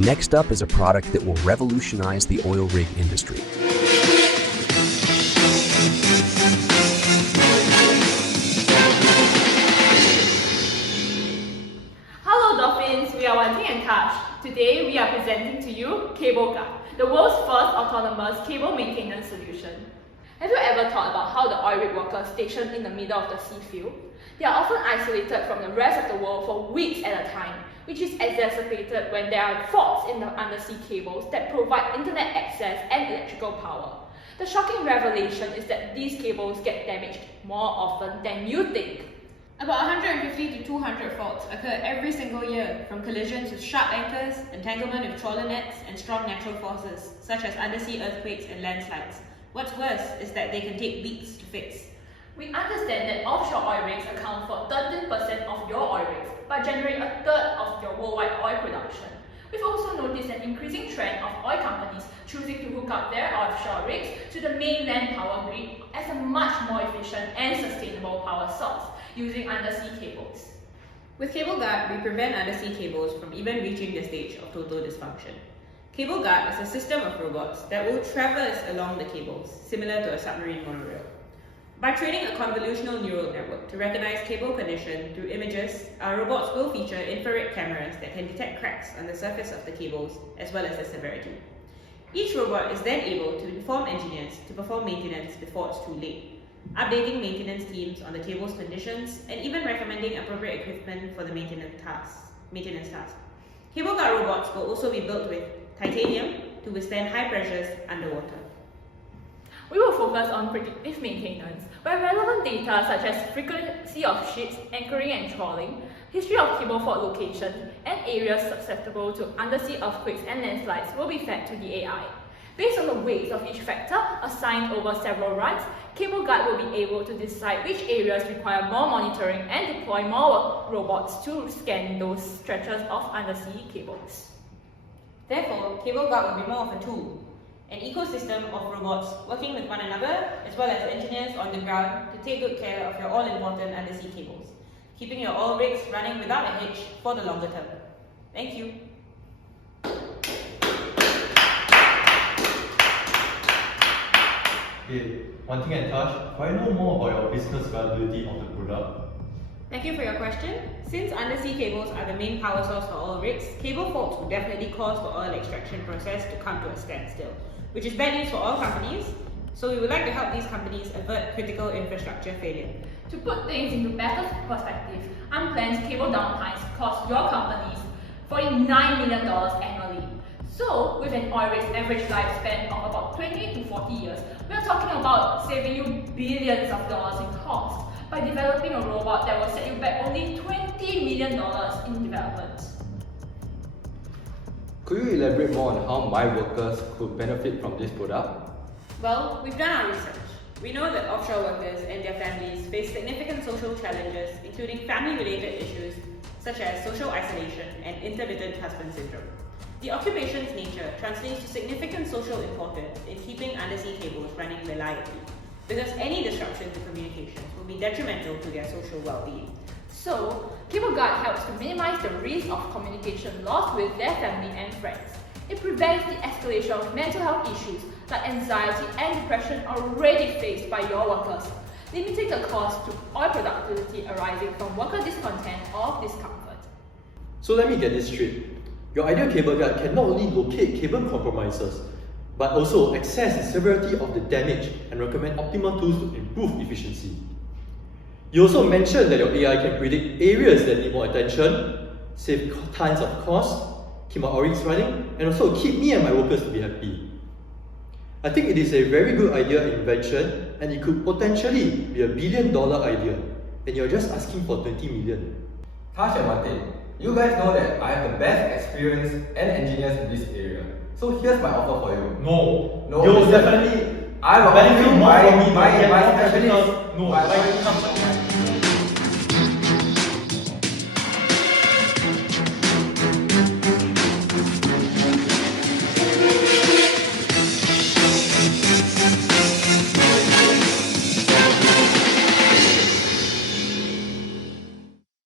Next up is a product that will revolutionize the oil rig industry. Hello Dolphins, we are Wanting and Tash. Today we are presenting to you CableGuard, the world's first autonomous cable maintenance solution. Have you ever thought about how the oil rig workers stationed in the middle of the sea feel? They are often isolated from the rest of the world for weeks at a time, which is exacerbated when there are faults in the undersea cables that provide internet access and electrical power. The shocking revelation is that these cables get damaged more often than you think. About 150 to 200 faults occur every single year, from collisions with sharp anchors, entanglement with trawler nets, and strong natural forces, such as undersea earthquakes and landslides. What's worse is that they can take weeks to fix. We understand that offshore oil rigs account for 13% of your oil rigs, but generate a third of your worldwide oil production. We've also noticed an increasing trend of oil companies choosing to hook up their offshore rigs to the mainland power grid as a much more efficient and sustainable power source, using undersea cables. With CableGuard, we prevent undersea cables from even reaching the stage of total dysfunction. CableGuard is a system of robots that will traverse along the cables, similar to a submarine monorail. By training a convolutional neural network to recognize cable condition through images, our robots will feature infrared cameras that can detect cracks on the surface of the cables, as well as their severity. Each robot is then able to inform engineers to perform maintenance before it's too late, updating maintenance teams on the cable's conditions, and even recommending appropriate equipment for the maintenance task. CableGuard robots will also be built with titanium to withstand high pressures underwater. We will focus on predictive maintenance, where relevant data such as frequency of ships, anchoring and trawling, history of cable fault location, and areas susceptible to undersea earthquakes and landslides will be fed to the AI. Based on the weights of each factor assigned over several runs, CableGuard will be able to decide which areas require more monitoring and deploy more robots to scan those stretches of undersea cables. Therefore, CableGuard will be more of a tool, an ecosystem of robots working with one another, as well as engineers on the ground to take good care of your all-important undersea cables, keeping your oil rigs running without a hitch for the longer term. Thank you. Hey, Wanting and Tash, can I know more about your business viability of the product? Thank you for your question. Since undersea cables are the main power source for oil rigs, cable faults will definitely cause the oil extraction process to come to a standstill, which is bad news for oil companies, so we would like to help these companies avert critical infrastructure failure. To put things into better perspective, unplanned cable downtimes cost your companies $49 million annually. So, with an oil rig's average lifespan of about 20 to 40 years, we are talking about saving you billions of dollars in cost by developing a robot that will set you back only $20 million in development. Could you elaborate more on how my workers could benefit from this product? Well, we've done our research. We know that offshore workers and their families face significant social challenges, including family-related issues such as social isolation and intermittent husband syndrome. The occupation's nature translates to significant social importance in keeping undersea cables running reliably, because any disruption to communications will be detrimental to their social well-being. So, CableGuard helps to minimize the risk of communication loss with their family and friends. It prevents the escalation of mental health issues like anxiety and depression already faced by your workers, limiting the cost to oil productivity arising from worker discontent or discomfort. So let me get this straight. Your ideal CableGuard can not only locate cable compromises, but also assess the severity of the damage and recommend optimal tools to improve efficiency. You also mentioned that your AI can predict areas that need more attention, save tons of cost, keep my oil rigs running, and also keep me and my workers to be happy. I think it is a very good idea and invention, and it could potentially be $1 billion idea, and you're just asking for 20 million. Tash and Wanting, you guys know that I have the best experience and engineers in this area. So here's my offer for you. No, you'll definitely I will benefit offer you more from me. my specialist. No,